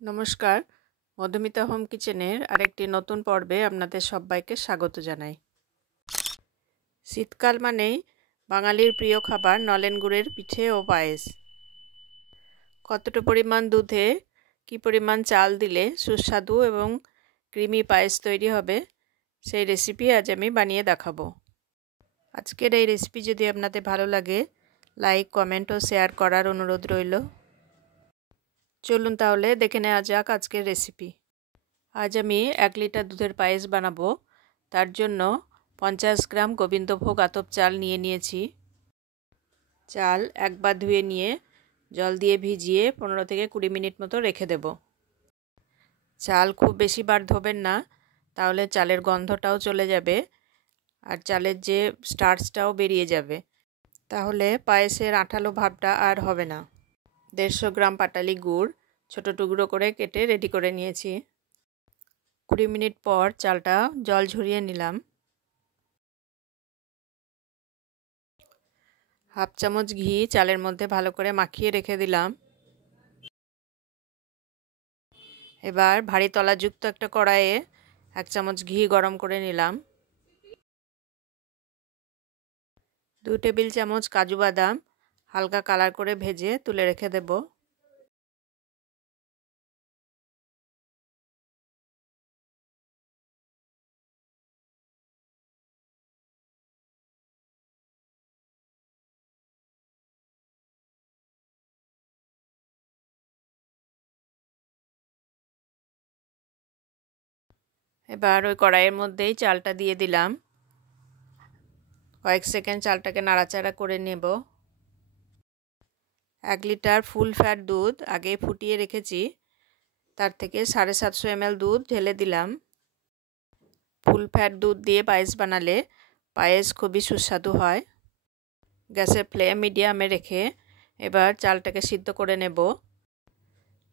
নমস্কার, মধুমিতা হোম কিচেনের আরেকটি নতুন পর্বে আপনাদের সবাইকে স্বাগত জানাই। শীতকাল মানেই বাঙালির প্রিয় খাবার নলেন গুড়ের পিঠে ও পায়েস। কতটা পরিমাণ দুধে কি পরিমাণ চাল দিলে সুস্বাদু এবং ক্রিমি পায়েস তৈরি হবে সেই রেসিপি আজ আমি বানিয়ে দেখাবো। আজকের এই রেসিপি যদি আপনাদের ভালো লাগে লাইক, কমেন্ট ও শেয়ার করার অনুরোধ রইল। চলুন তাহলে দেখে নেওয়া যাক আজকের রেসিপি। আজ আমি 1 লিটার দুধের পায়েস বানাবো। তার জন্য 50 গ্রাম গোবিন্দভোগ আতপ চাল নিয়েছি। চাল একবার ধুয়ে নিয়ে জল দিয়ে ভিজিয়ে 15 থেকে 20 মিনিট মতো রেখে দেব। চাল খুব বেশি বার ধোবেন না, তাহলে চালের গন্ধটাও চলে যাবে আর চালের যে স্টার্চটাও বেরিয়ে যাবে, তাহলে পায়েসের আঠালো ভাবটা আর হবে না। 150 গ্রাম পাটালি গুড় ছোট টুকরো করে কেটে রেডি করে নিয়েছি। 20 মিনিট পর চালটা জল ঝরিয়ে নিলাম। হাফ চামচ ঘি চালের মধ্যে ভালো করে মাখিয়ে রেখে দিলাম। এবার ভারী তলাযুক্ত একটা কড়াইয়ে 1 চামচ ঘি গরম করে নিলাম। 2 টেবিল চামচ কাজু বাদাম হালকা কালার করে ভেজে তুলে রেখে দেব। এবার ওই কড়াইয়ের মধ্যেই চালটা দিয়ে দিলাম। কয়েক সেকেন্ড চালটাকে নাড়াচাড়া করে নেব। 1 লিটার ফুল ফ্যাট দুধ আগে ফুটিয়ে রেখেছি, তার থেকে 750 ml দুধ ঢেলে দিলাম। ফুল ফ্যাট দুধ দিয়ে পায়েস বানালে পায়েস খুবই সুস্বাদু হয়। গ্যাসের ফ্লেম মিডিয়ামে রেখে এবার চালটাকে সিদ্ধ করে নেব।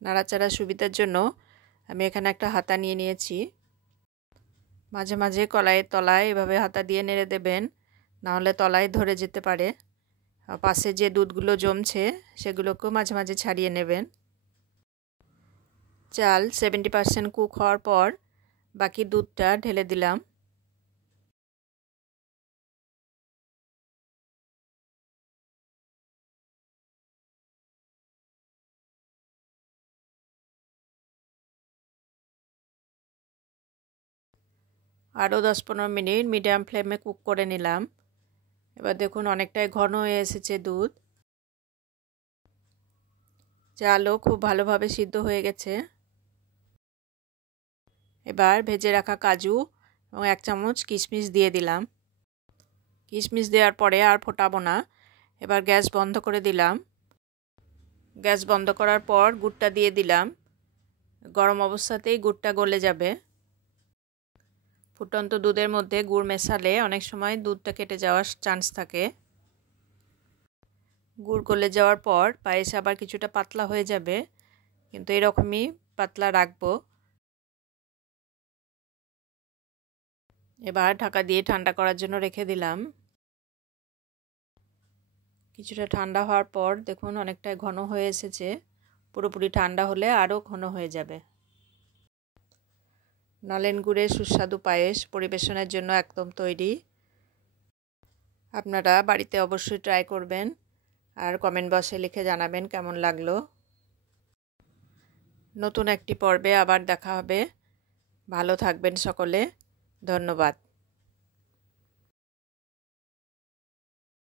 নাড়াচাড়া সুবিধার জন্য আমি এখানে একটা হাতা নিয়েছি। মাঝে মাঝে কড়াইয়ের তলায় এভাবে হাতা দিয়ে নেড়ে দেবেন, নাহলে তলায় ধরে যেতে পারে। পাশে যে দুধগুলো জমছে সেগুলোকেও মাঝে মাঝে ছাড়িয়ে নেবেন। চাল 70% কুক হওয়ার পর বাকি দুধটা ঢেলে দিলাম। আরও 10-15 মিনিট মিডিয়াম ফ্লেমে কুক করে নিলাম। এবার দেখুন অনেকটাই ঘন হয়ে এসেছে দুধ। চালও খুব ভালোভাবে সিদ্ধ হয়ে গেছে। এবার ভেজে রাখা কাজু এবং 1 চামচ কিশমিশ দিয়ে দিলাম। কিশমিশ দেওয়ার পরে আর ফোটাবো না। এবার গ্যাস বন্ধ করে দিলাম। গ্যাস বন্ধ করার পর গুড়টা দিয়ে দিলাম। গরম অবস্থাতেই গুড়টা গলে যাবে। ফুটন্ত দুধের মধ্যে গুড় মেশালে অনেক সময় দুধটা কেটে যাওয়ার চান্স থাকে। গুড় গলে যাওয়ার পর পায়েস আবার কিছুটা পাতলা হয়ে যাবে, কিন্তু এরকমই পাতলা রাখবো। এবার ঢাকা দিয়ে ঠান্ডা করার জন্য রেখে দিলাম। কিছুটা ঠান্ডা হওয়ার পর দেখুন অনেকটাই ঘন হয়ে এসেছে। পুরোপুরি ঠান্ডা হলে আরও ঘন হয়ে যাবে। নলেন গুড়ের সুস্বাদু পায়েস পরিবেশনের জন্য একদম তৈরি। আপনারা বাড়িতে অবশ্যই ট্রাই করবেন আর কমেন্ট বক্সে লিখে জানাবেন কেমন লাগলো। নতুন একটি পর্বে আবার দেখা হবে। ভালো থাকবেন সকলে। ধন্যবাদ।